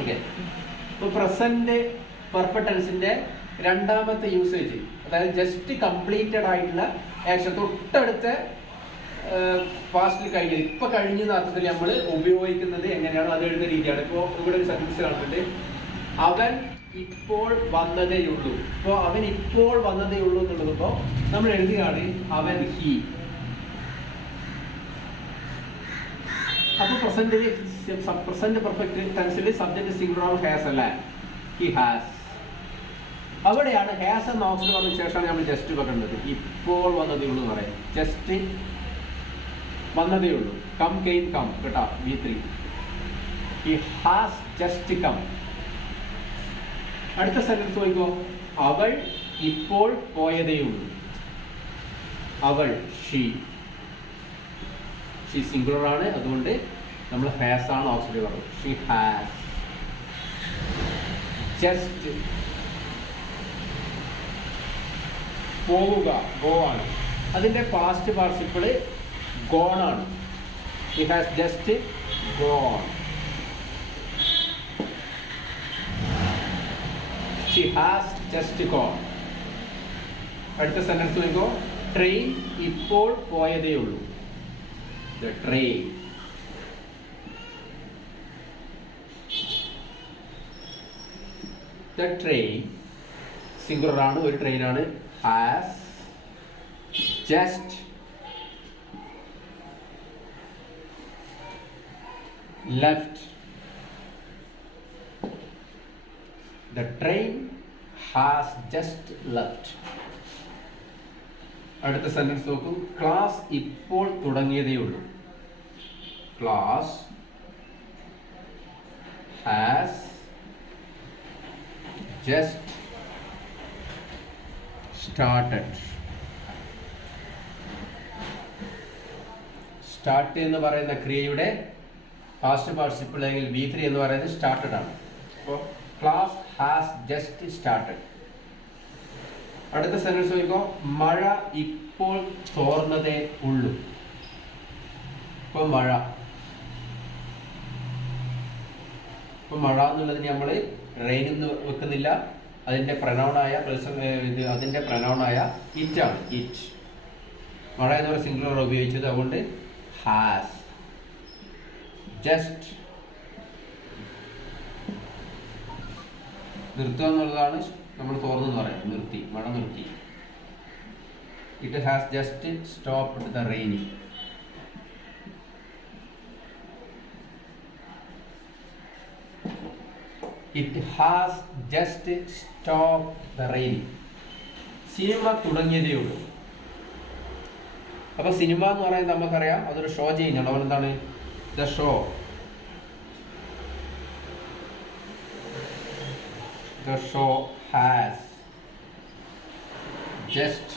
Okay. ഇപ്പോൾ present perfect ടെൻസിന്റെ രണ്ടാമത്തെ usage, അതായത് ജസ്റ്റ് കംപ്ലീറ്റഡ് ആയിട്ടുള്ള ആക്ഷൻ തൊട്ടടുത്ത പാസ്റ്റിൽ കഴിഞ്ഞത് ഇപ്പൊ കഴിഞ്ഞ അർത്ഥത്തിൽ നമ്മൾ ഉപയോഗിക്കുന്നത് എങ്ങനെയാണ് അത് എഴുതുന്ന രീതിയാണ്. ഇപ്പോൾ ഇവിടെ ഒരു സെന്റൻസ് കാണുന്നുണ്ട്, അവൻ ഇപ്പോൾ വന്നതേയുള്ളൂ. ഇപ്പോൾ അവൻ ഇപ്പോൾ വന്നതേയുള്ളൂ എന്നുള്ളത് ഇപ്പോൾ നമ്മൾ എഴുതുകയാണ് അവൻ ഹി. അപ്പൊ പ്രസന്റ് പെർഫെക്റ്റ് ടെൻസിൽ സബ്ജക്ട് സിംഗുലർ ഹാസ് അല്ല, ഹി ഹാസ്. അവിടെയാണ് ഹാസ് എന്ന ഓപ്ഷൻ പറഞ്ഞ ശേഷമാണ് നമ്മൾ ജസ്റ്റ് വെക്കേണ്ടത്. ഇപ്പോൾ വന്നതേ ഉള്ളൂ എന്ന് പറയാം. ജസ്റ്റ് വന്നതേ ഉള്ളൂ. കം കെയിം കം കേട്ടോ, V3. He has just come. അടുത്ത സെന്റൻസ് നോക്കിക്കോ, അവൾ ഇപ്പോൾ പോയതേ ഉള്ളൂ. അവൾ ഷീ സിംഗുലർ ആണ്, അതുകൊണ്ട് നമ്മൾ ഹാസ് ആണ് ഓക്സിലറി പറഞ്ഞു. She has. ജസ്റ്റ് പോവുക, ഗോ ആണ്. അതിന്റെ പാസ്റ്റ് പാർട്ടിസിപ്പിൾ ഗോൺ ആണ്. He has just gone. She has just gone. അടുത്ത സെന്റൻസ് നോക്കിക്കോ, ട്രെയിൻ ഇപ്പോൾ പോയതേ ഉള്ളൂ. The train. The train singular ആണ്, ഒരു ട്രെയിൻ ആണ്. Has just left. The train has just left. അടുത്ത സെന്റൻസ് നോക്കൂ, ക്ലാസ് ഇപ്പോൾ തുടങ്ങിയതേ ഉള്ളൂ. Class has just started. Start എന്ന് പറയുന്ന ക്രിയയുടെ പാസ്റ്റ് പാർട്ടിസിപ്പിൾ അല്ലെങ്കിൽ V3 എന്ന് പറയുന്നത് സ്റ്റാർട്ടഡ് ആണ്. അപ്പോൾ ക്ലാസ് ഹാസ് ജസ്റ്റ് സ്റ്റാർട്ടഡ്. അടുത്ത സെന്റൻസ് നോക്കിക്കോ, മഴ ഇപ്പോൾ തോർന്നതേ ഉള്ളൂ. ഇപ്പൊ മഴ എന്നുള്ളതിന് നമ്മൾ റെയിൻ എന്ന് വെക്കുന്നില്ല. അതിന്റെ പ്രനൗണായ ഇറ്റ് ആണ്. ഇറ്റ് മഴ എന്ന് പറയുന്ന സിംഗുലർ ഉപയോഗിച്ചത്, അതുകൊണ്ട് ഹാസ്. ജസ്റ്റ് നിർത്തുക എന്നുള്ളതാണ് നമ്മൾ തോർന്നെന്ന് പറയുന്നത്. നിർത്തി, മഴ നിർത്തി. It has just stopped the raining. It has just stop the raining. Cinema തുടങ്ങിയതേ ഉള്ളൂ. അപ്പൊ സിനിമ എന്ന് പറയുന്നത് നമുക്കറിയാം അതൊരു ഷോ ചെയ്യുന്നുണ്ട്. അതുകൊണ്ട് എന്താണ് the show. The show has just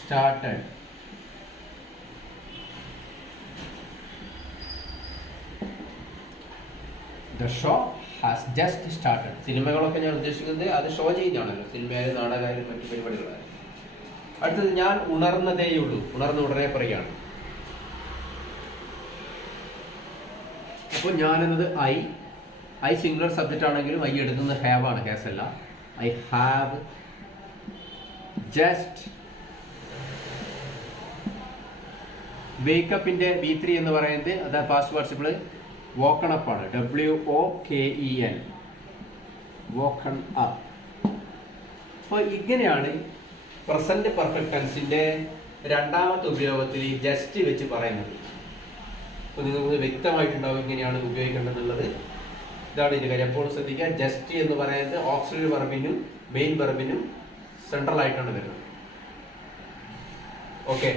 started. The show has just started. സിനിമകളൊക്കെ ഞാൻ ഉദ്ദേശിക്കുന്നത് അത് ഷോ ചെയ്യുന്നതാണല്ലോ, സിനിമയായാലും നാടകമായാലും മറ്റു പരിപാടികളായാലും. അടുത്തത് ഞാൻ ഉണർന്നതേയുള്ളൂ. ഉണർന്ന ഉടനെ പറയുകയാണ്. അപ്പോൾ ഞാൻ എന്നത് ഐ സിംഗുലർ സബ്ജക്റ്റ് ആണെങ്കിലും ഐ എടുക്കുന്നത് ഹാവ് ആണ്, ഹാസ് അല്ല. I have just. വേക്കപ്പിന്റെ V3 എന്ന് പറയുന്നത് അത് പാസ്റ്റ് പാർട്ടിസിപ്പിൾ വോക്കൺ അപ്പ് ആണ്. WOKEN, woken up. അപ്പോൾ ഇങ്ങനെയാണ് പ്രസന്റ് പെർഫെക്റ്റ് ടെൻസിന്റെ രണ്ടാമത്തെ ഉപയോഗത്തിൽ ജസ്റ്റ് വെച്ച് പറയുന്നത്. അപ്പോൾ നിങ്ങൾക്ക് വ്യക്തമായിട്ടുണ്ടാവും ഇങ്ങനെയാണ് ഉപയോഗിക്കേണ്ടതെന്നുള്ളത്. ഇതാണ് ഇതിൻ്റെ കാര്യം. എപ്പോഴും ശ്രദ്ധിക്കുക, ജസ്റ്റ് എന്ന് പറയുന്നത് ഓക്സിലറി വെർബിനും മെയിൻ വെർബിനും സെൻട്രൽ ആയിട്ടാണ് വരുന്നത്. ഓക്കെ.